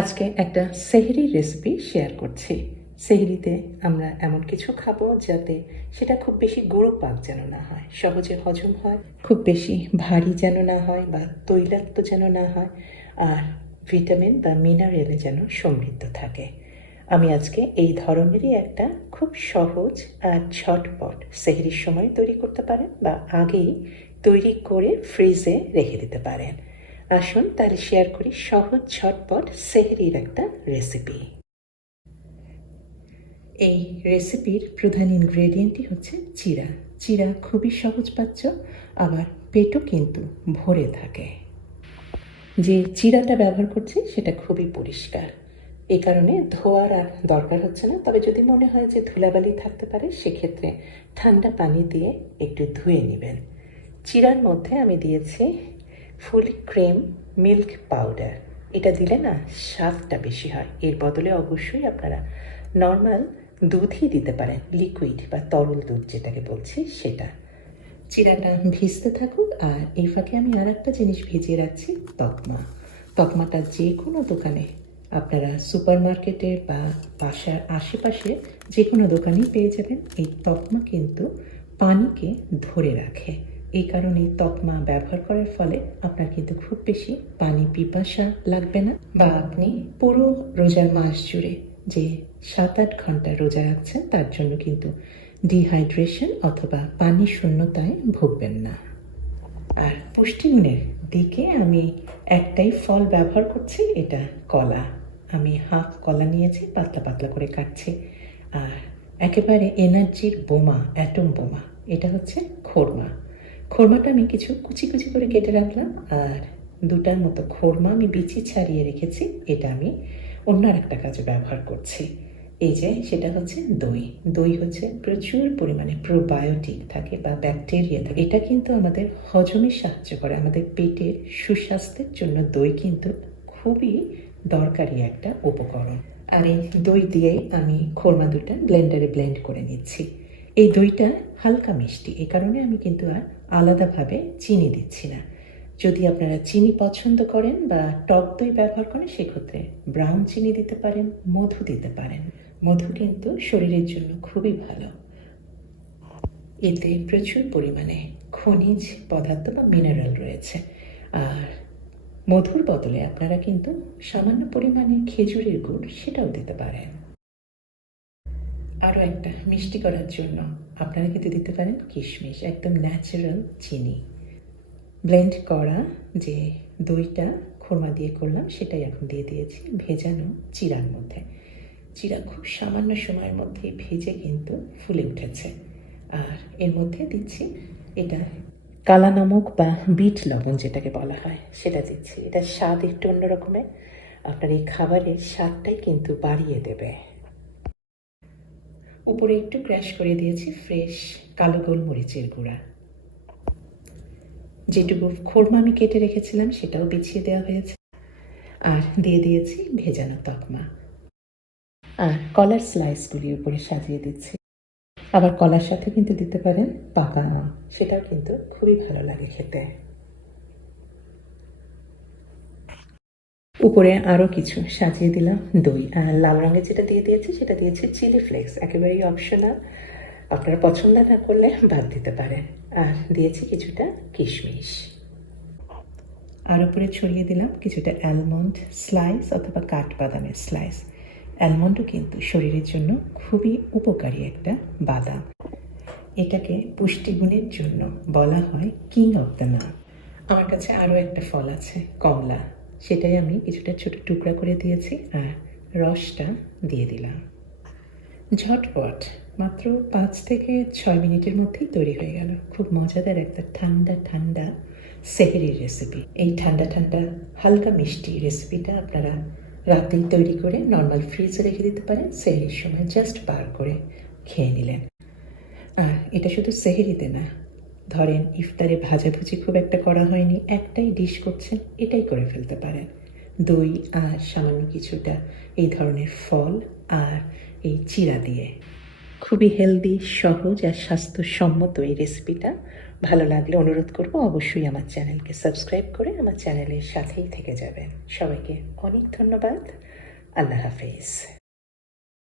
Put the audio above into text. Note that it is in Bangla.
আজকে একটা সেহরি রেসিপি শেয়ার করছি। সেহরিতে আমরা এমন কিছু খাবো যাতে সেটা খুব বেশি গুঁড়ো পাক যেন না হয়, সহজে হজম হয়, খুব বেশি ভারী যেন না হয় বা তৈলাক্ত যেন না হয়, আর ভিটামিন বা মিনারেলে যেন সমৃদ্ধ থাকে। আমি আজকে এই ধরনেরই একটা খুব সহজ আর ঝটপট সেহরির সময় তৈরি করতে পারেন বা আগেই তৈরি করে ফ্রিজে রেখে দিতে পারেন। আসুন তাহলে শেয়ার করি সহজ ঝটপট সেহরির একটা রেসিপি। এই রেসিপির প্রধান ইনগ্রেডিয়েন্টই হচ্ছে চিরা। চিরা খুবই সহজপাচ্য, আবার পেটও কিন্তু ভরে থাকে। যে চিরাটা ব্যবহার করছি সেটা খুবই পরিষ্কার, এই কারণে ধোয়ার আর দরকার হচ্ছে না। তবে যদি মনে হয় যে ধুলাবালি থাকতে পারে, সেক্ষেত্রে ঠান্ডা পানি দিয়ে একটু ধুয়ে নেবেন। চিরার মধ্যে আমি দিয়েছি ফুল ক্রিম মিল্ক পাউডার। এটা দিলে না স্বাদটা বেশি হয়। এর বদলে অবশ্যই আপনারা নর্মাল দুধই দিতে পারেন, লিকুইড বা তরল দুধ যেটাকে বলছি সেটা। চিরাটা ভিজতে থাকুক, আর এই ফাঁকে আমি আর একটা জিনিস ভিজিয়ে রাখছি, তকমা। তকমাটা যে কোনো দোকানে, আপনারা সুপার মার্কেটে বা বাসার আশেপাশে যে কোনো দোকানেই পেয়ে যাবেন। এই তকমা কিন্তু পানিকে ধরে রাখে। এই কারণে তকমা ব্যবহার করার ফলে আপনার কিন্তু খুব বেশি পানি পিপাসা লাগবে না, বা আপনি পুরো রোজার মাস জুড়ে যে 7-8 ঘন্টা রোজা রাখছেন তার জন্য কিন্তু ডিহাইড্রেশন অথবা পানি শূন্যতায় ভুগবেন না। আর পুষ্টিগুণের দিকে আমি একটাই ফল ব্যবহার করছি, এটা কলা। আমি হাফ কলা নিয়েছি, পাতলা পাতলা করে কাটছি। আর একেবারে এনার্জির বোমা, অ্যাটম বোমা, এটা হচ্ছে খোরমা। খোরমাটা আমি কিছু কুচি কুচি করে কেটে রাখলাম, আর দুটার মতো খোরমা আমি বিচি ছাড়িয়ে রেখেছি। এটা আমি অন্য একটা কাজে ব্যবহার করছি। এই যে সেটা হচ্ছে দই। দই হচ্ছে প্রচুর পরিমাণে প্রোবায়োটিক থাকে বা ব্যাকটেরিয়া থাকে। এটা কিন্তু আমাদের হজমে সাহায্য করে। আমাদের পেটের সুস্বাস্থ্যের জন্য দই কিন্তু খুবই দরকারি একটা উপকরণ। আর এই দই দিয়েই আমি খোরমা দুটা ব্লেন্ডারে ব্লেন্ড করে নিচ্ছি। এই দইটা হালকা মিষ্টি, এ কারণে আমি কিন্তু আর আলাদাভাবে চিনি দিচ্ছি না। যদি আপনারা চিনি পছন্দ করেন বা টক দই ব্যবহার করেন, সেক্ষেত্রে ব্রাউন চিনি দিতে পারেন, মধু দিতে পারেন। মধু কিন্তু শরীরের জন্য খুবই ভালো। এতে প্রচুর পরিমাণে খনিজ পদার্থ বা মিনারেল রয়েছে। আর মধুর বদলে আপনারা কিন্তু সামান্য পরিমাণে খেজুরের গুড় সেটাও দিতে পারেন। আরও একটা মিষ্টি করার জন্য আপনারা কিন্তু দিতে পারেন কিশমিশ, একদম ন্যাচারাল চিনি। ব্লেন্ড করা যে দইটা খোরমা দিয়ে করলাম, সেটাই এখন দিয়ে দিয়েছি ভেজানো চিরার মধ্যে। চিরা খুব সামান্য সময়ের মধ্যেই ভেজে কিন্তু ফুলে উঠেছে। আর এর মধ্যে দিচ্ছি এটা কালা নমক বা বিট লবণ যেটাকে বলা হয়, সেটা দিচ্ছি। এটা স্বাদ একটু অন্যরকমের, আপনার এই খাবারের স্বাদটাই কিন্তু বাড়িয়ে দেবে। উপরে একটু ক্র্যাশ করে দিয়েছি ফ্রেশ কালো গোলমরিচের গুঁড়া। যেটুকু খোরমা আমি কেটে রেখেছিলাম সেটাও বিছিয়ে দেওয়া হয়েছে। আর দিয়ে দিয়েছি ভেজানো তকমা। আর কলার স্লাইসগুলি উপরে সাজিয়ে দিচ্ছি। আবার কলার সাথে কিন্তু দিতে পারেন পাকা আম, সেটাও কিন্তু খুবই ভালো লাগে খেতে। উপরে আরও কিছু সাজিয়ে দিলাম দই। আর লাল রঙের যেটা দিয়ে দিয়েছি সেটা দিয়েছি চিলি ফ্লেক্স, একেবারেই অপশনাল। আপনারা পছন্দ না করলে বাদ দিতে পারেন। আর দিয়েছি কিছুটা কিশমিশ। আর উপরে ছড়িয়ে দিলাম কিছুটা অ্যালমন্ড স্লাইস অথবা কাঠবাদামের স্লাইস। অ্যালমন্ডও কিন্তু শরীরের জন্য খুবই উপকারী একটা বাদাম। এটাকে পুষ্টিগুণের জন্য বলা হয় কিং অফ দ্য নাট। আমার কাছে আরও একটা ফল আছে, কমলা। সেটাই আমি কিছুটা ছোট টুকরা করে দিয়েছি, আর রসটা দিয়ে দিলাম। ঝটপট মাত্র 5 থেকে 6 মিনিটের মধ্যেই তৈরি হয়ে গেল খুব মজাদার একটা ঠান্ডা ঠান্ডা সেহরির রেসিপি। এই ঠান্ডা ঠান্ডা হালকা মিষ্টি রেসিপিটা আপনারা রাতেই তৈরি করে নর্মাল ফ্রিজে রেখে দিতে পারেন। সেহরির সময় জাস্ট বার করে খেয়ে নিলেন। আর এটা শুধু সেহরিতে না, ধরেন ইফতারে ভাজাভুজি খুব একটা করা হয়নি, একটাই ডিশ করছেন, এটাই করে ফেলতে পারেন। দই আর সামান্য কিছুটা এই ধরনের ফল আর এই চিরা দিয়ে খুবই হেলদি, সহজ আর স্বাস্থ্যসম্মত এই রেসিপিটা ভালো লাগলে অনুরোধ করব অবশ্যই আমার চ্যানেলকে সাবস্ক্রাইব করে আমার চ্যানেলের সাথেই থেকে যাবেন। সবাইকে অনেক ধন্যবাদ। আল্লাহ হাফেজ।